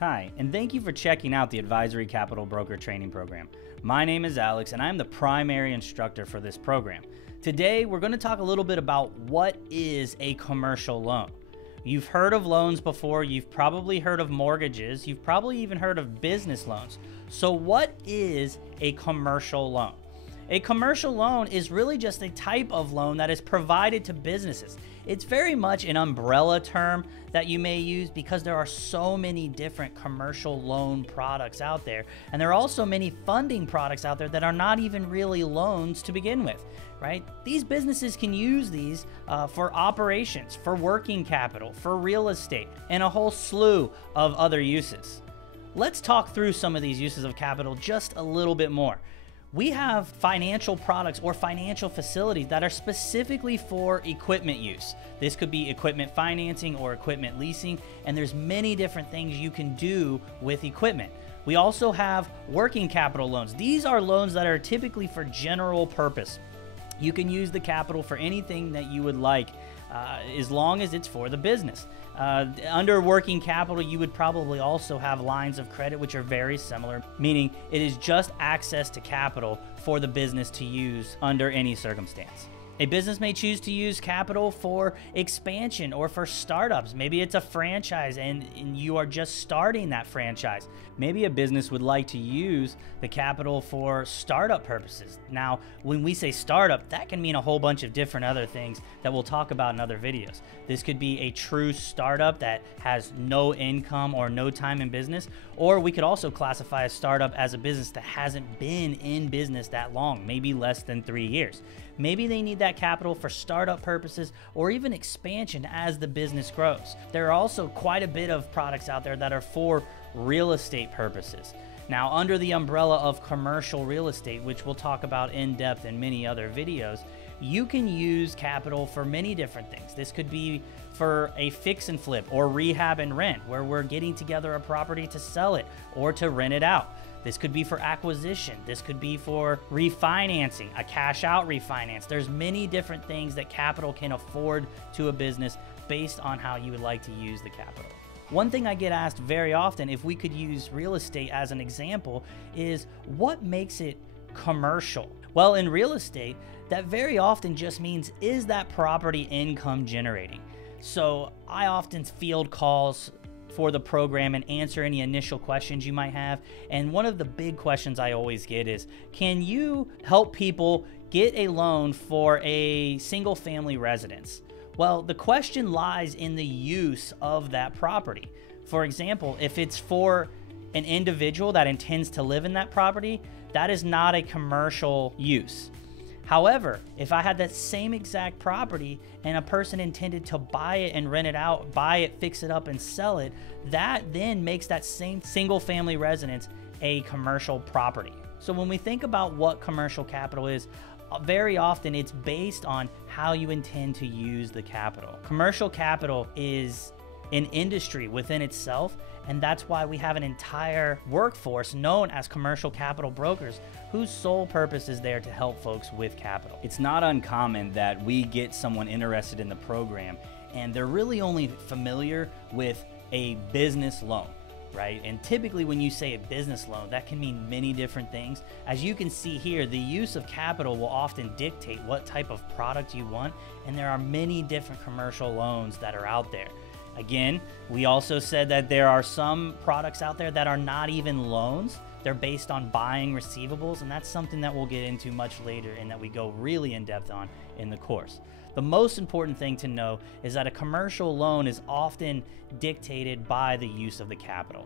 Hi, and thank you for checking out the Advisory Capital Broker Training Program. My name is Alex, and I'm the primary instructor for this program. Today, we're going to talk a little bit about what is a commercial loan. You've heard of loans before, you've probably heard of mortgages, you've probably even heard of business loans. So what is a commercial loan? A commercial loan is really just a type of loan that is provided to businesses. It's very much an umbrella term that you may use because there are so many different commercial loan products out there. And there are also many funding products out there that are not even really loans to begin with, right? These businesses can use these for operations, for working capital, for real estate, and a whole slew of other uses. Let's talk through some of these uses of capital just a little bit more. We have financial products or financial facilities that are specifically for equipment use. This could be equipment financing or equipment leasing, and there's many different things you can do with equipment. We also have working capital loans. These are loans that are typically for general purpose. You can use the capital for anything that you would like, as long as it's for the business. Under working capital, you would probably also have lines of credit, which are very similar, meaning it is just access to capital for the business to use under any circumstance. A business may choose to use capital for expansion or for startups. Maybe it's a franchise and you are just starting that franchise. Maybe a business would like to use the capital for startup purposes. Now, when we say startup, that can mean a whole bunch of different other things that we'll talk about in other videos. This could be a true startup that has no income or no time in business, or we could also classify a startup as a business that hasn't been in business that long, maybe less than 3 years. Maybe they need that capital for startup purposes or even expansion as the business grows. There are also quite a bit of products out there that are for real estate purposes. Now, under the umbrella of commercial real estate, which we'll talk about in depth in many other videos, you can use capital for many different things. This could be for a fix and flip or rehab and rent, where we're getting together a property to sell it or to rent it out. This could be for acquisition. This could be for refinancing, a cash out refinance. There's many different things that capital can afford to a business based on how you would like to use the capital. One thing I get asked very often, if we could use real estate as an example, is what makes it commercial? Well, in real estate, that very often just means, is that property income generating? So I often field calls for the program and answer any initial questions you might have. And one of the big questions I always get is, can you help people get a loan for a single family residence? Well, the question lies in the use of that property. For example, if it's for an individual that intends to live in that property, that is not a commercial use. However, if I had that same exact property and a person intended to buy it and rent it out, buy it, fix it up, and sell it, that then makes that same single family residence a commercial property. So when we think about what commercial capital is, very often it's based on how you intend to use the capital. Commercial capital is an industry within itself, and that's why we have an entire workforce known as commercial capital brokers whose sole purpose is there to help folks with capital. It's not uncommon that we get someone interested in the program and they're really only familiar with a business loan, right? And typically when you say a business loan, that can mean many different things. As you can see here, the use of capital will often dictate what type of product you want, and there are many different commercial loans that are out there. Again, we also said that there are some products out there that are not even loans. They're based on buying receivables, and that's something that we'll get into much later and that we go really in depth on in the course. The most important thing to know is that a commercial loan is often dictated by the use of the capital.